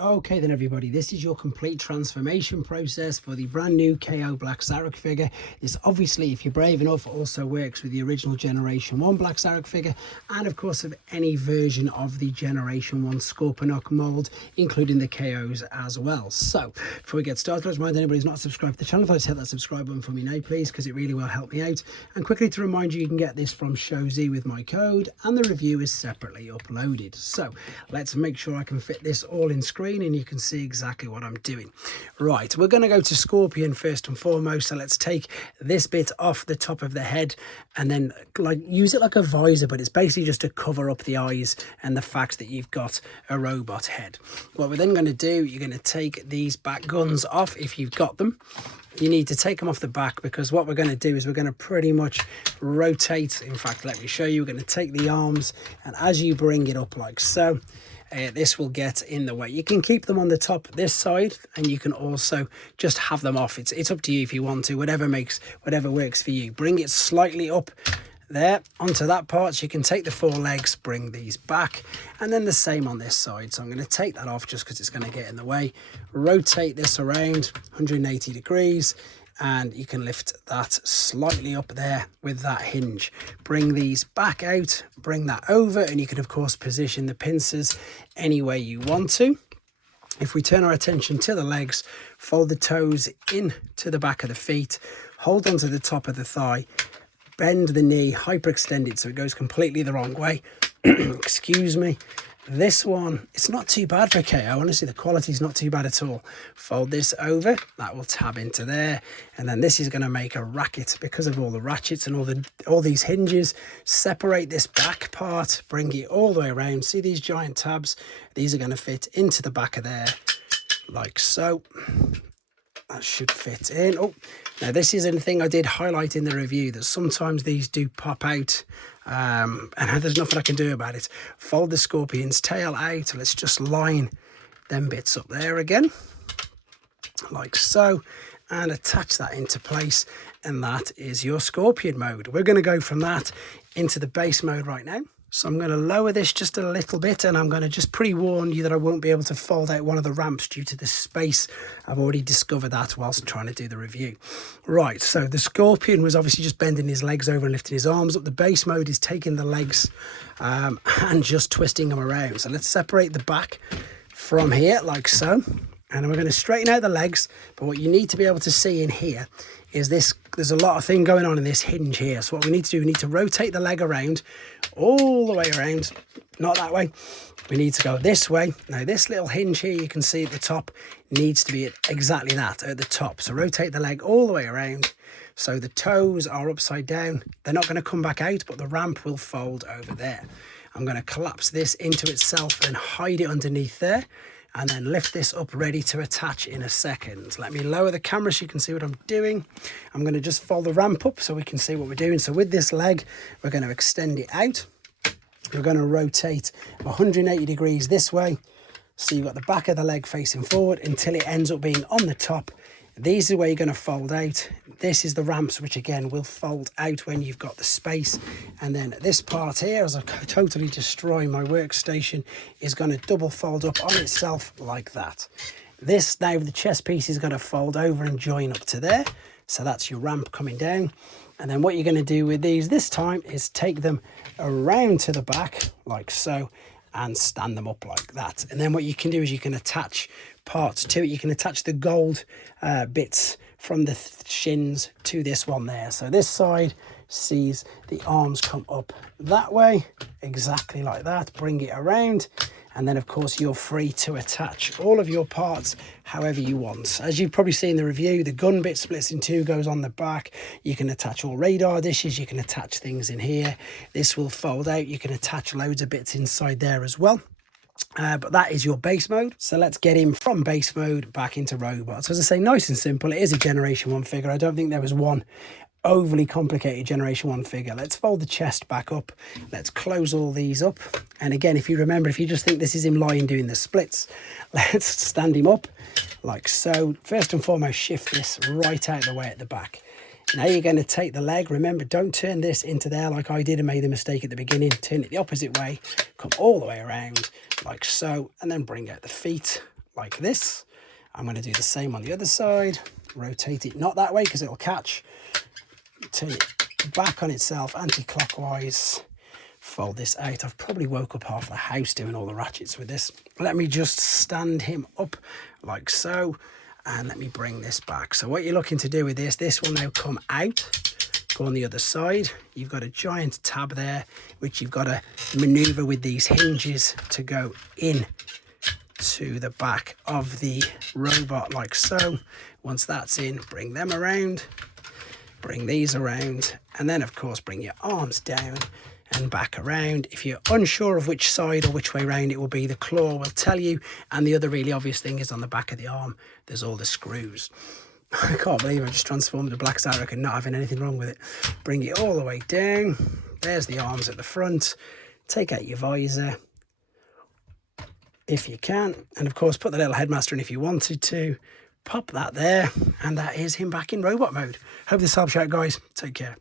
Okay then everybody, this is your complete transformation process for the brand new KO Black Zarak figure. This obviously, if you're brave enough, also works with the original Generation 1 Black Zarak figure and of course of any version of the Generation 1 Scorponok mould, including the KOs as well. So before we get started, let's remind anybody who's not subscribed to the channel, please hit that subscribe button for me now please, because it really will help me out. And quickly to remind you, you can get this from ShowZ with my code and the review is separately uploaded. So let's make sure I can fit this all in screen and you can see exactly what I'm doing. Right, we're going to go to Scorpion first and foremost. So let's take this bit off the top of the head and then use it like a visor, but it's basically just to cover up the eyes and the fact that you've got a robot head. What we're then going to do, you're going to take these back guns off if you've got them. You need to take them off the back because what we're going to do is we're going to pretty much rotate. In fact, let me show you. We're going to take the arms, and as you bring it up like so, this will get in the way. You can keep them on the top this side, and you can also just have them off. It's up to you if you want to, whatever works for you. Bring it slightly up there onto that part, so you can take the four legs, bring these back, and then the same on this side. So I'm going to take that off just because it's going to get in the way. Rotate this around 180 degrees, and you can lift that slightly up there with that hinge. Bring these back out, bring that over, and you can of course position the pincers any way you want to. If we turn our attention to the legs, fold the toes in to the back of the feet, hold onto the top of the thigh, bend the knee, hyperextend it so it goes completely the wrong way. Excuse me. This one, it's not too bad for KO. Honestly, the quality is not too bad at all. Fold this over, that will tab into there, and then this is going to make a racket because of all the ratchets and all these hinges. Separate this back part, bring it all the way around. See these giant tabs? These are going to fit into the back of there, like so. That should fit in. Oh, now this is a thing I did highlight in the review, that sometimes these do pop out, and there's nothing I can do about it. Fold the Scorpion's tail out. Let's just line them bits up there again, like so, and attach that into place, and that is your Scorpion mode. We're going to go from that into the base mode right now. So I'm going to lower this just a little bit, and I'm going to just pre-warn you that I won't be able to fold out one of the ramps due to the space. I've already discovered that whilst trying to do the review. Right, so the Scorpion was obviously just bending his legs over and lifting his arms up. The base mode is taking the legs and just twisting them around. So let's separate the back from here like so. And we're going to straighten out the legs, but what you need to be able to see in here is this. There's a lot of thing going on in this hinge here. So what we need to do, we need to rotate the leg around, all the way around, not that way. We need to go this way. Now this little hinge here, you can see at the top, needs to be at exactly that, at the top. So rotate the leg all the way around. So the toes are upside down. They're not going to come back out, but the ramp will fold over there. I'm going to collapse this into itself and hide it underneath there, and then lift this up ready to attach in a second. Let me lower the camera so you can see what I'm doing. I'm going to just fold the ramp up so we can see what we're doing. So with this leg, we're going to extend it out. We're going to rotate 180 degrees this way. So you've got the back of the leg facing forward until it ends up being on the top. These are where you're going to fold out. This is the ramps, which again will fold out when you've got the space. And then this part here, as I totally destroy my workstation, is going to double fold up on itself like that. This now, the chest piece is going to fold over and join up to there. So that's your ramp coming down. And then what you're going to do with these this time is take them around to the back like so, and stand them up like that. And then what you can do is you can attach parts to it. You can attach the gold bits from the shins to this one there. So this side sees the arms come up that way, exactly like that. Bring it around, and then of course you're free to attach all of your parts however you want. As you've probably seen in the review, the gun bit splits in two, goes on the back. You can attach all radar dishes, you can attach things in here. This will fold out, you can attach loads of bits inside there as well. But that is your base mode. So let's get him from base mode back into robots. As I say, nice and simple. It is a Generation 1 figure. I don't think there was one overly complicated Generation 1 figure. Let's fold the chest back up. Let's close all these up. And again, if you remember, if you just think this is him lying doing the splits, let's stand him up like so. First and foremost, shift this right out of the way at the back. Now you're going to take the leg. Remember, don't turn this into there like I did and made the mistake at the beginning. Turn it the opposite way, come all the way around like so, and then bring out the feet like this. I'm going to do the same on the other side. Rotate it, not that way because it'll catch. Turn it back on itself anti-clockwise. Fold this out. I've probably woke up half the house doing all the ratchets with this. Let me just stand him up like so, and let me bring this back. So what you're looking to do with this will now come out, go on the other side. You've got a giant tab there, which you've got to maneuver with these hinges to go in to the back of the robot like so. Once that's in, bring them around, bring these around, and then of course bring your arms down and back around. If you're unsure of which side or which way round it will be, the claw will tell you. And the other really obvious thing is on the back of the arm, there's all the screws. I can't believe I just transformed a black zarak and not having anything wrong with it. Bring it all the way down. There's the arms at the front. Take out your visor if you can, and of course put the little headmaster in if you wanted to. Pop that there, and that is him back in robot mode. Hope this helps you out, guys. Take care.